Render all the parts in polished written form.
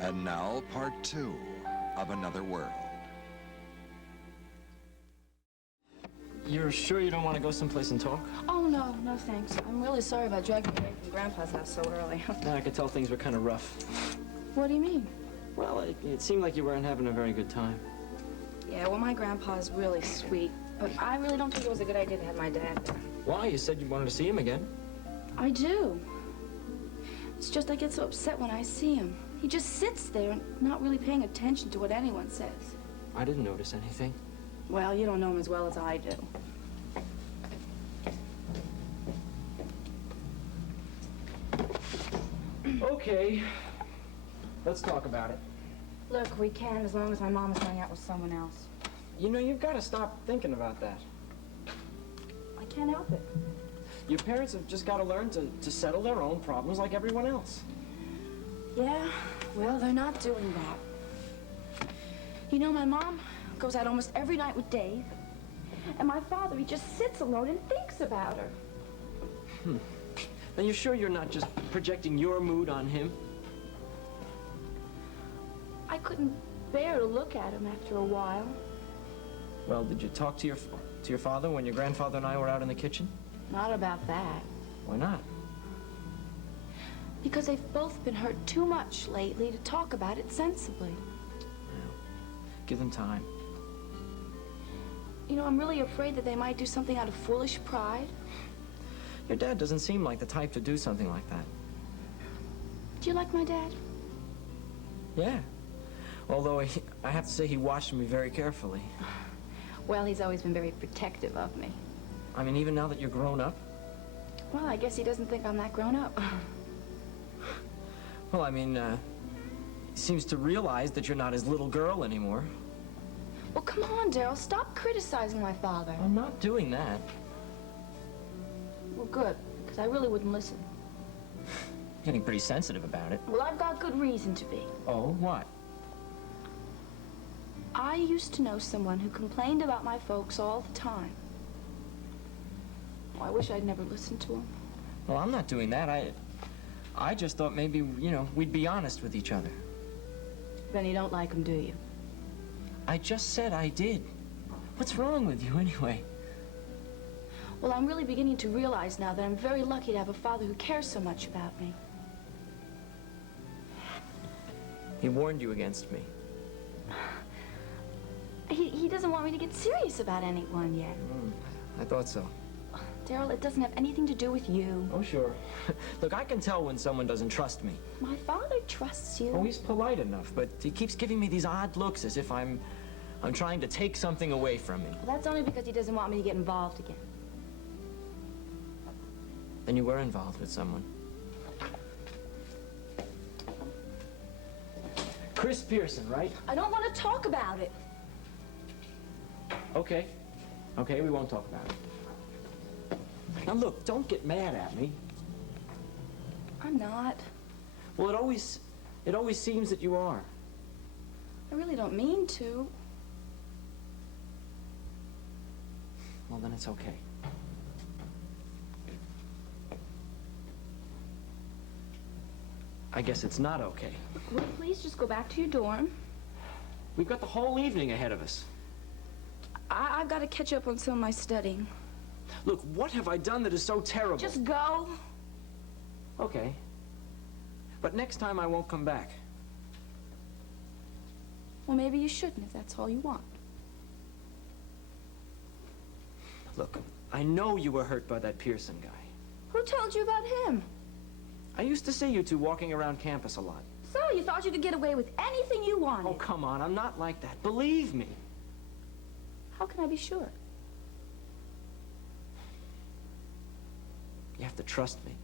And now, part 2 of Another World. You're sure you don't want to go someplace and talk? Oh, no, no thanks. I'm really sorry about dragging you away from Grandpa's house so early. I could tell things were kind of rough. What do you mean? Well, it seemed like you weren't having a very good time. Yeah, well, my grandpa's really sweet, but I really don't think it was a good idea to have my dad there. Why? You said you wanted to see him again. I do. It's just I get so upset when I see him. He just sits there and not really paying attention to what anyone says. I didn't notice anything. Well, you don't know him as well as I do. Okay, let's talk about it. Look, we can as long as my mom is going out with someone else. You know, you've got to stop thinking about that. I can't help it. Your parents have just got to learn to settle their own problems like everyone else. Yeah, well, they're not doing that. You know, my mom goes out almost every night with Dave, and my father, he just sits alone and thinks about her. Now, you're sure you're not just projecting your mood on him? I couldn't bear to look at him after a while. Well, did you talk to your father when your grandfather and I were out in the kitchen? Not about that. Why not? Because they've both been hurt too much lately to talk about it sensibly. Well, give them time. You know, I'm really afraid that they might do something out of foolish pride. Your dad doesn't seem like the type to do something like that. Do you like my dad? Yeah. Although I have to say he watched me very carefully. Well, he's always been very protective of me. I mean, even now that you're grown up? Well, I guess he doesn't think I'm that grown up. Well, I mean, he seems to realize that you're not his little girl anymore. Well, come on, Daryl. Stop criticizing my father. I'm not doing that. Well, good, because I really wouldn't listen. Getting pretty sensitive about it. Well, I've got good reason to be. Oh, what? I used to know someone who complained about my folks all the time. Oh, I wish I'd never listened to him. Well, I'm not doing that. I just thought maybe, you know, we'd be honest with each other. Then you don't like him, do you? I just said I did. What's wrong with you, anyway? Well, I'm really beginning to realize now that I'm very lucky to have a father who cares so much about me. He warned you against me. He doesn't want me to get serious about anyone yet. I thought so. Daryl, it doesn't have anything to do with you. Oh, sure. Look, I can tell when someone doesn't trust me. My father trusts you. Oh, he's polite enough, but he keeps giving me these odd looks as if I'm trying to take something away from him. Well, that's only because he doesn't want me to get involved again. Then you were involved with someone. Chris Pearson, right? I don't want to talk about it. Okay. Okay, we won't talk about it. Now, look, don't get mad at me. I'm not. Well, it always seems that you are. I really don't mean to. Well, then it's okay. I guess it's not okay. Will you please just go back to your dorm? We've got the whole evening ahead of us. I've got to catch up on some of my studying. Look, what have I done that is so terrible? Just go. Okay. But next time I won't come back. Well, maybe you shouldn't if that's all you want. Look, I know you were hurt by that Pearson guy. Who told you about him? I used to see you two walking around campus a lot. So, you thought you could get away with anything you wanted? Oh, come on, I'm not like that. Believe me. How can I be sure? You have to trust me.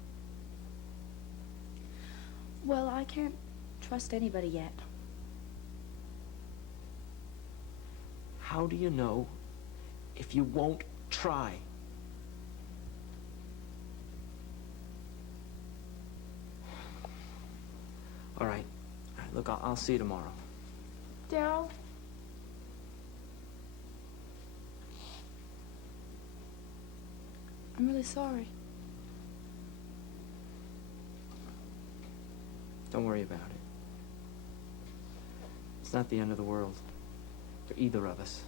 Well, I can't trust anybody yet. How do you know if you won't try? All right. Look, I'll see you tomorrow. Daryl? I'm really sorry. Don't worry about it. It's not the end of the world for either of us.